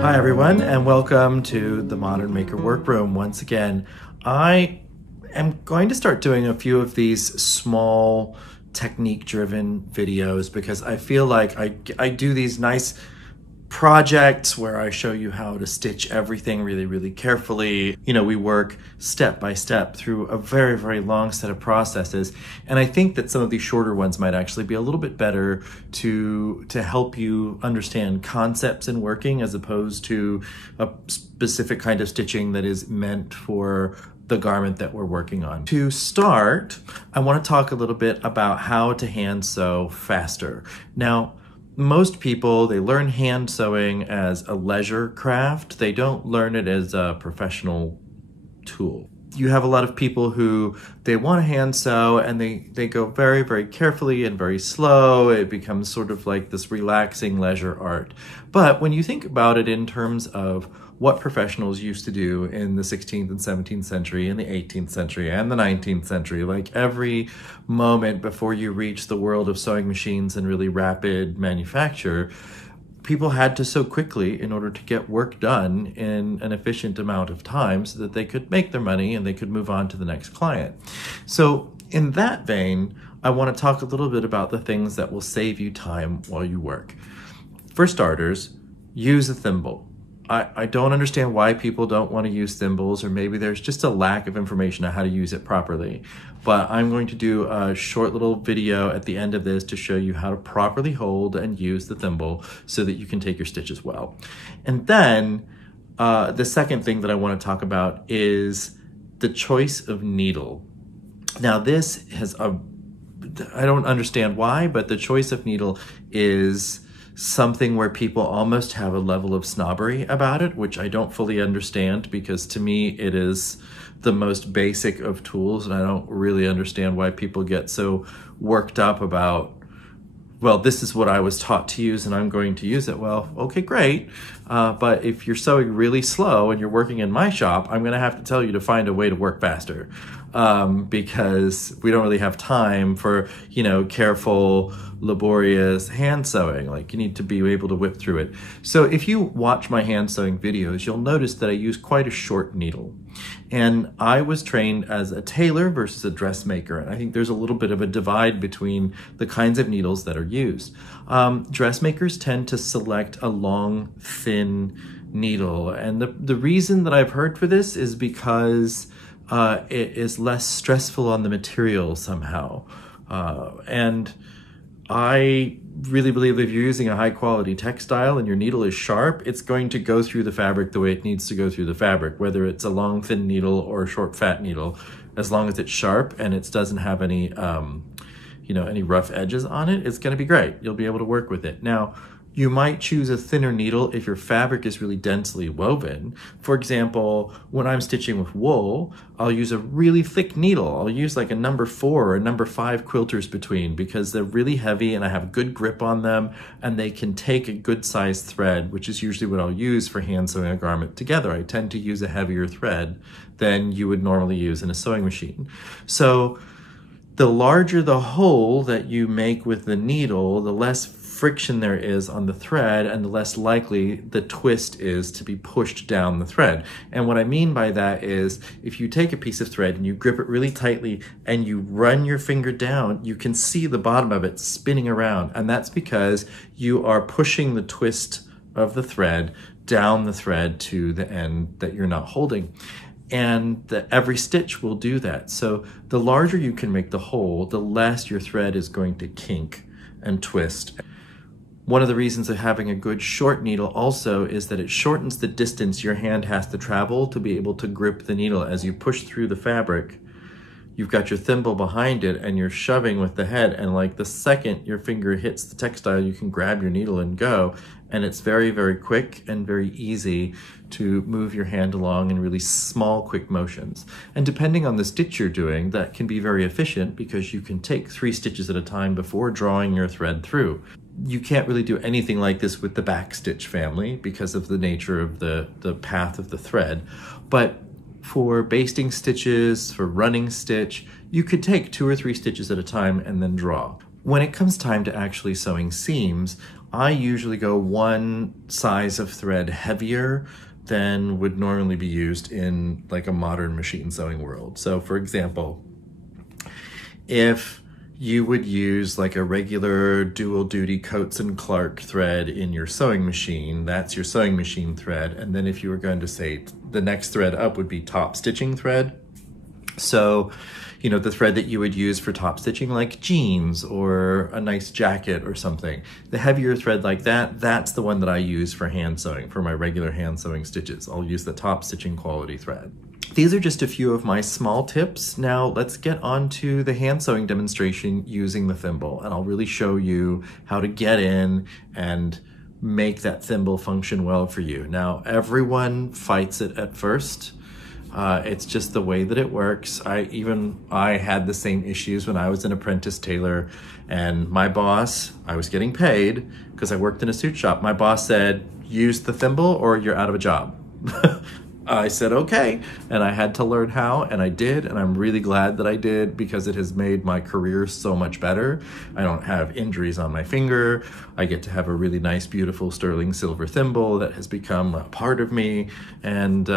Hi everyone, and welcome to the Modern Maker Workroom. Once again, I am going to start doing a few of these small technique-driven videos because I feel like I do these nice projects where I show you how to stitch everything really carefully. You know, we work step by step through a very long set of processes, and I think that some of these shorter ones might actually be a little bit better to help you understand concepts in working as opposed to a specific kind of stitching that is meant for the garment that we're working on. To start, I want to talk a little bit about how to hand sew faster. Now, most people, they learn hand sewing as a leisure craft. They don't learn it as a professional tool. You have a lot of people who they want to hand sew and they go very carefully and very slow. It becomes sort of like this relaxing leisure art. But when you think about it in terms of what professionals used to do in the 16th and 17th century and the 18th century and the 19th century, like every moment before you reach the world of sewing machines and really rapid manufacture, people had to sew quickly in order to get work done in an efficient amount of time so that they could make their money and they could move on to the next client. So in that vein, I want to talk a little bit about the things that will save you time while you work. For starters, use a thimble. I don't understand why people don't want to use thimbles, or maybe there's just a lack of information on how to use it properly. But I'm going to do a short little video at the end of this to show you how to properly hold and use the thimble so that you can take your stitches well. And then the second thing that I want to talk about is the choice of needle. Now this has I don't understand why, but the choice of needle is something where people almost have a level of snobbery about it, which I don't fully understand, because to me it is the most basic of tools, and I don't really understand why people get so worked up about, well, this is what I was taught to use and I'm going to use it. Well, okay, great. But if you're sewing really slow and you're working in my shop, I'm gonna have to tell you to find a way to work faster, because we don't really have time for, you know, careful, laborious hand sewing. Like, you need to be able to whip through it. So if you watch my hand sewing videos, you'll notice that I use quite a short needle. And I was trained as a tailor versus a dressmaker. And I think there's a little bit of a divide between the kinds of needles that are used. Dressmakers tend to select a long, thin needle. And the reason that I've heard for this is because it is less stressful on the material somehow. And I really believe that if you're using a high quality textile and your needle is sharp, it's going to go through the fabric the way it needs to go through the fabric, whether it's a long thin needle or a short fat needle. As long as it's sharp and it doesn't have any, you know, any rough edges on it, it's going to be great. You'll be able to work with it. Now, you might choose a thinner needle if your fabric is really densely woven. For example, when I'm stitching with wool, I'll use a really thick needle. I'll use like a number 4 or a number 5 quilters between, because they're really heavy and I have good grip on them, and they can take a good sized thread, which is usually what I'll use for hand sewing a garment together. I tend to use a heavier thread than you would normally use in a sewing machine. So the larger the hole that you make with the needle, the less friction there is on the thread and the less likely the twist is to be pushed down the thread. And what I mean by that is, if you take a piece of thread and you grip it really tightly and you run your finger down, you can see the bottom of it spinning around. And that's because you are pushing the twist of the thread down the thread to the end that you're not holding. And every stitch will do that. So the larger you can make the hole, the less your thread is going to kink and twist. One of the reasons of having a good short needle also is that it shortens the distance your hand has to travel to be able to grip the needle. As you push through the fabric, you've got your thimble behind it and you're shoving with the head, and like the second your finger hits the textile, you can grab your needle and go. And it's very quick and very easy to move your hand along in really small, quick motions. And depending on the stitch you're doing, that can be very efficient because you can take 3 stitches at a time before drawing your thread through. You can't really do anything like this with the back stitch family because of the nature of the path of the thread. But for basting stitches, for running stitch, you could take 2 or 3 stitches at a time and then draw. When it comes time to actually sewing seams, I usually go one size of thread heavier than would normally be used in like a modern machine sewing world. So for example, if you would use like a regular dual duty Coates and Clark thread in your sewing machine, that's your sewing machine thread. And then if you were going to say the next thread up would be top stitching thread. So, you know, the thread that you would use for top stitching like jeans or a nice jacket or something. The heavier thread like that, that's the one that I use for hand sewing, for my regular hand sewing stitches. I'll use the top stitching quality thread. These are just a few of my small tips. Now let's get on to the hand sewing demonstration using the thimble, and I'll really show you how to get in and make that thimble function well for you. Now, everyone fights it at first. It's just the way that it works. I had the same issues when I was an apprentice tailor, and my boss, I was getting paid because I worked in a suit shop. My boss said, use the thimble or you're out of a job. I said, okay, and I had to learn how, and I did, and I'm really glad that I did because it has made my career so much better. I don't have injuries on my finger. I get to have a really nice, beautiful sterling silver thimble that has become a part of me, and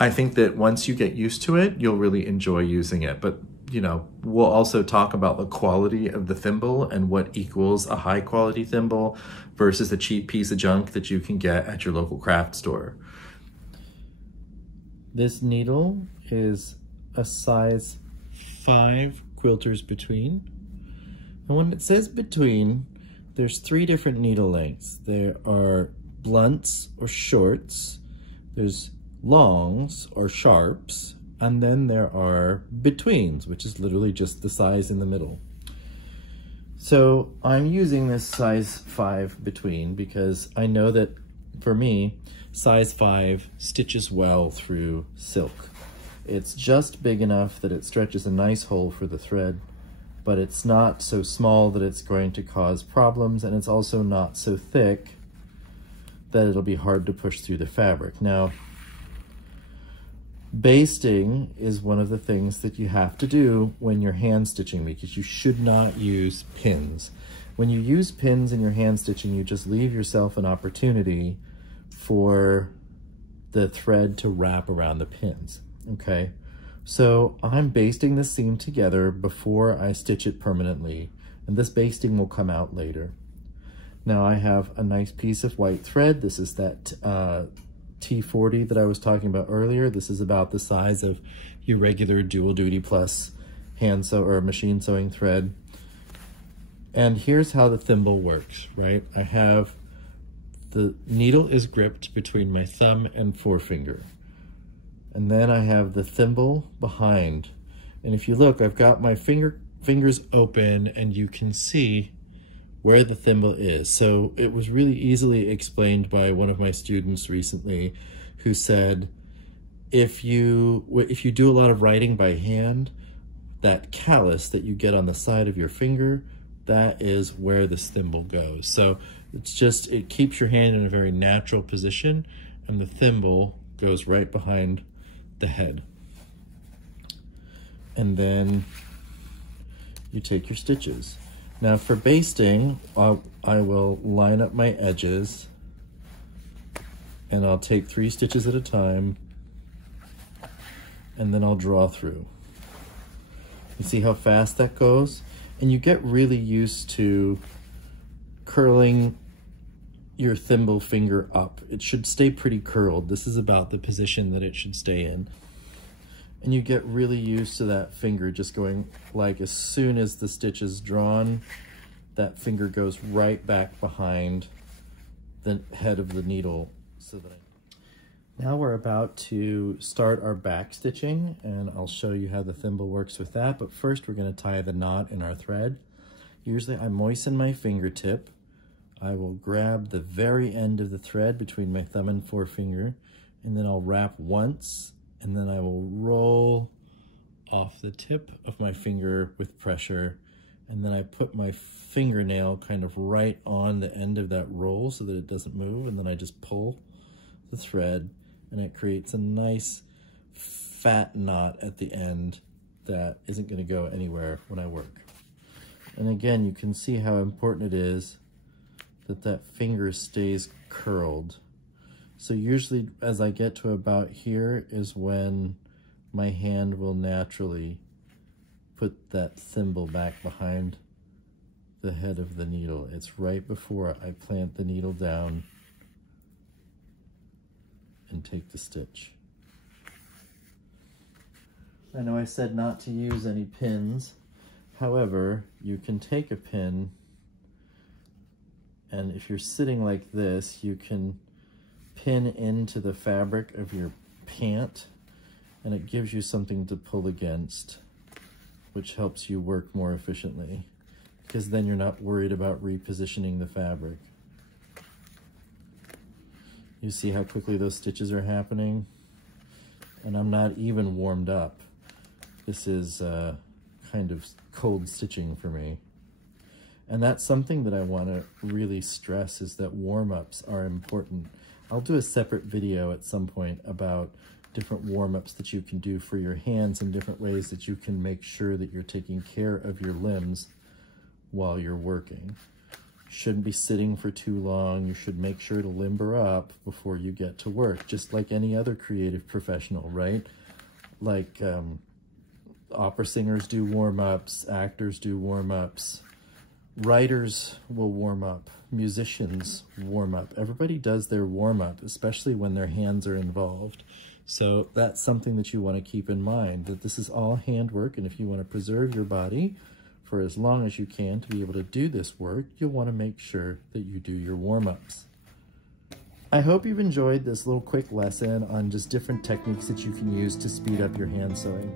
I think that once you get used to it, you'll really enjoy using it. But, you know, we'll also talk about the quality of the thimble and what equals a high quality thimble versus a cheap piece of junk that you can get at your local craft store. This needle is a size 5 quilters between. And when it says between, there's 3 different needle lengths. There are blunts or shorts, there's longs or sharps, and then there are betweens, which is literally just the size in the middle. So I'm using this size 5 between because I know that for me, size 5 stitches well through silk. It's just big enough that it stretches a nice hole for the thread, but it's not so small that it's going to cause problems, and it's also not so thick that it'll be hard to push through the fabric. Now, basting is one of the things that you have to do when you're hand stitching because you should not use pins. When you use pins in your hand stitching, you just leave yourself an opportunity for the thread to wrap around the pins, okay? So I'm basting the seam together before I stitch it permanently, and this basting will come out later. Now I have a nice piece of white thread. This is that T40 that I was talking about earlier. This is about the size of your regular dual duty plus hand sew or machine sewing thread. And here's how the thimble works, right? I have the needle is gripped between my thumb and forefinger. And then I have the thimble behind. And if you look, I've got my fingers open and you can see where the thimble is. So it was really easily explained by one of my students recently who said, if you do a lot of writing by hand, that callus that you get on the side of your finger, that is where this thimble goes. So it keeps your hand in a very natural position, and the thimble goes right behind the head. And then you take your stitches. Now for basting, I will line up my edges, and I'll take 3 stitches at a time, and then I'll draw through. You see how fast that goes? And you get really used to curling your thimble finger up. It should stay pretty curled. This is about the position that it should stay in. And you get really used to that finger just going, like, as soon as the stitch is drawn, that finger goes right back behind the head of the needle. Now we're about to start our back stitching, and I'll show you how the thimble works with that. But first we're going to tie the knot in our thread. Usually I moisten my fingertip. I will grab the very end of the thread between my thumb and forefinger, and then I'll wrap once, and then I will roll off the tip of my finger with pressure, and then I put my fingernail kind of right on the end of that roll so that it doesn't move, and then I just pull the thread, and it creates a nice fat knot at the end that isn't going to go anywhere when I work. And again, you can see how important it is that finger stays curled. So usually as I get to about here is when my hand will naturally put that thimble back behind the head of the needle. It's right before I plant the needle down and take the stitch. I know I said not to use any pins. However, you can take a pin, and if you're sitting like this, you can pin into the fabric of your pant, and it gives you something to pull against, which helps you work more efficiently, because then you're not worried about repositioning the fabric. You see how quickly those stitches are happening? And I'm not even warmed up. This is kind of cold stitching for me. And that's something that I want to really stress, is that warm-ups are important. I'll do a separate video at some point about different warm-ups that you can do for your hands and different ways that you can make sure that you're taking care of your limbs while you're working. You shouldn't be sitting for too long. You should make sure to limber up before you get to work, just like any other creative professional, right? Like opera singers do warm-ups, actors do warm-ups, writers will warm up, musicians warm up. Everybody does their warm-up, especially when their hands are involved. So that's something that you want to keep in mind, that this is all handwork, and if you want to preserve your body for as long as you can to be able to do this work, you'll want to make sure that you do your warm-ups. I hope you've enjoyed this little quick lesson on just different techniques that you can use to speed up your hand sewing.